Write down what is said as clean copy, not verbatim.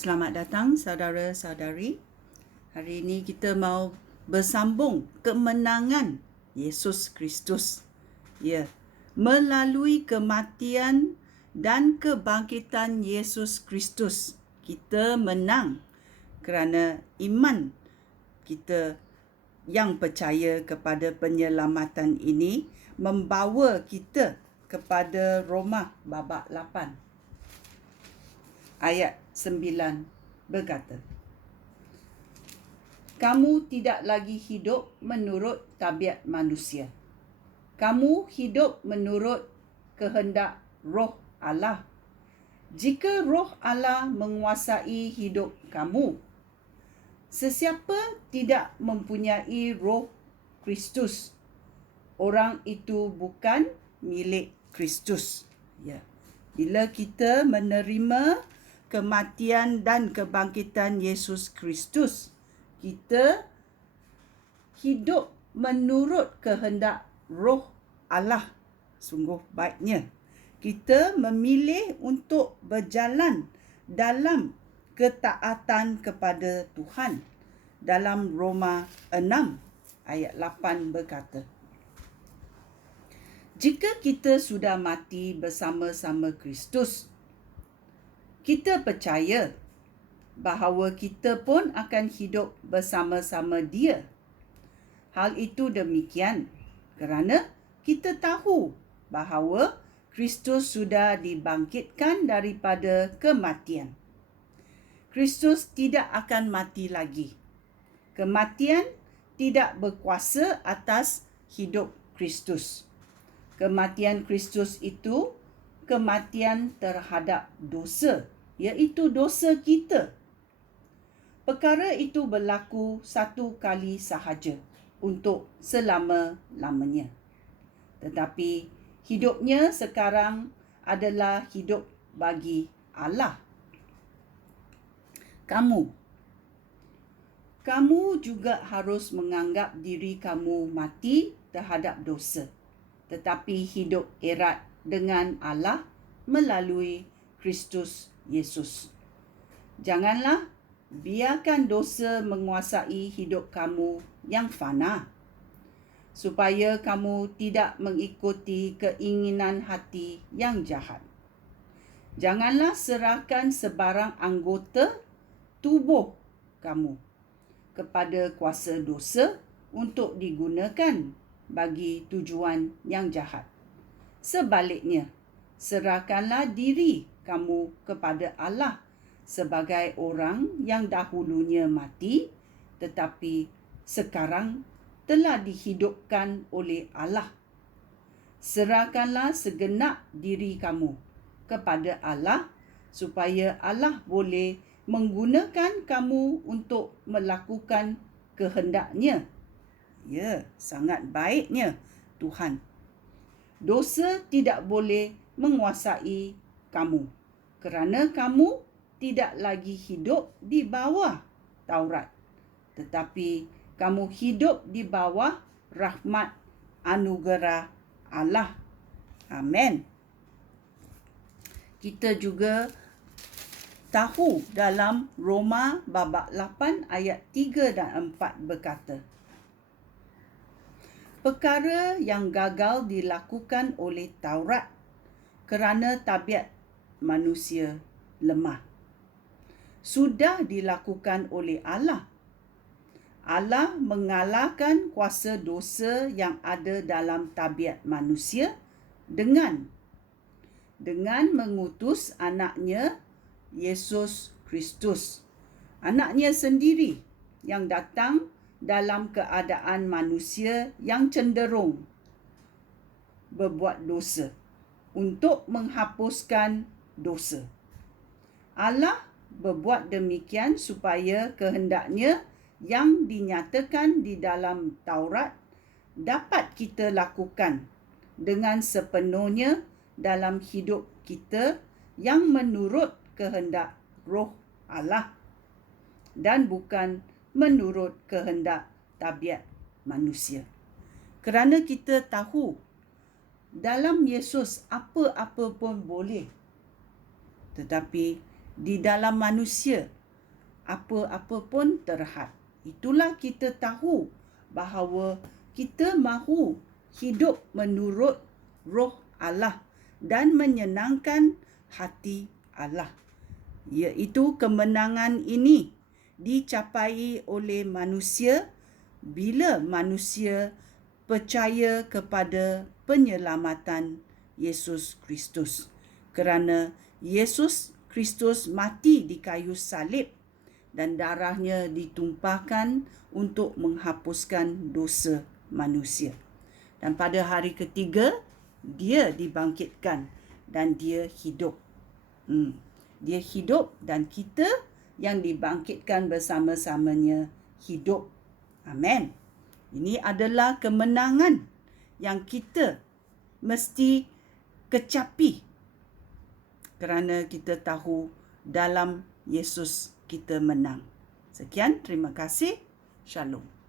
Selamat datang saudara-saudari. Hari ini kita mau bersambung kemenangan Yesus Kristus. Ya, melalui kematian dan kebangkitan Yesus Kristus, kita menang kerana iman kita yang percaya kepada penyelamatan ini membawa kita kepada Roma babak 8. Ayat 9 berkata, kamu tidak lagi hidup menurut tabiat manusia. Kamu hidup menurut kehendak Roh Allah. Jika Roh Allah menguasai hidup kamu, sesiapa tidak mempunyai Roh Kristus, orang itu bukan milik Kristus. Ya. Bila kita menerima kematian dan kebangkitan Yesus Kristus, kita hidup menurut kehendak Roh Allah. Sungguh baiknya. Kita memilih untuk berjalan dalam ketaatan kepada Tuhan. Dalam Roma 6 ayat 8 berkata, jika kita sudah mati bersama-sama Kristus, kita percaya bahawa kita pun akan hidup bersama-sama Dia. Hal itu demikian kerana kita tahu bahawa Kristus sudah dibangkitkan daripada kematian. Kristus tidak akan mati lagi. Kematian tidak berkuasa atas hidup Kristus. Kematian Kristus itu kematian terhadap dosa, iaitu dosa kita. Perkara itu berlaku satu kali sahaja untuk selama-lamanya. Tetapi hidupnya sekarang adalah hidup bagi Allah. Kamu juga harus menganggap diri kamu mati terhadap dosa, tetapi hidup erat dengan Allah melalui Kristus Yesus. Janganlah biarkan dosa menguasai hidup kamu yang fana, supaya kamu tidak mengikuti keinginan hati yang jahat. Janganlah serahkan sebarang anggota tubuh kamu kepada kuasa dosa untuk digunakan bagi tujuan yang jahat. Sebaliknya, serahkanlah diri kamu kepada Allah sebagai orang yang dahulunya mati, tetapi sekarang telah dihidupkan oleh Allah. Serahkanlah segenap diri kamu kepada Allah, supaya Allah boleh menggunakan kamu untuk melakukan kehendak-Nya. Ya, sangat baiknya Tuhan. Dosa tidak boleh menguasai kamu, kerana kamu tidak lagi hidup di bawah Taurat, tetapi kamu hidup di bawah rahmat anugerah Allah. Amin. Kita juga tahu dalam Roma babak 8 ayat 3 dan 4 berkata, perkara yang gagal dilakukan oleh Taurat kerana tabiat manusia lemah sudah dilakukan oleh Allah. Allah mengalahkan kuasa dosa yang ada dalam tabiat manusia dengan mengutus anak-Nya Yesus Kristus, anak-Nya sendiri yang datang dalam keadaan manusia yang cenderung berbuat dosa untuk menghapuskan dosa. Allah berbuat demikian supaya kehendak-Nya yang dinyatakan di dalam Taurat dapat kita lakukan dengan sepenuhnya dalam hidup kita yang menurut kehendak Roh Allah dan bukan menurut kehendak tabiat manusia. Kerana kita tahu dalam Yesus apa-apa pun boleh, tetapi di dalam manusia, apa-apa pun terhad. Itulah kita tahu bahawa kita mahu hidup menurut roh Allah dan menyenangkan hati Allah. Iaitu kemenangan ini dicapai oleh manusia bila manusia percaya kepada penyelamatan Yesus Kristus. Kerana Yesus Kristus mati di kayu salib dan darahnya ditumpahkan untuk menghapuskan dosa manusia. Dan pada hari ketiga, dia dibangkitkan dan dia hidup. Dia hidup dan kita yang dibangkitkan bersama-samanya hidup. Amen. Ini adalah kemenangan yang kita mesti kecapi kerana kita tahu dalam Yesus kita menang. Sekian, terima kasih. Shalom.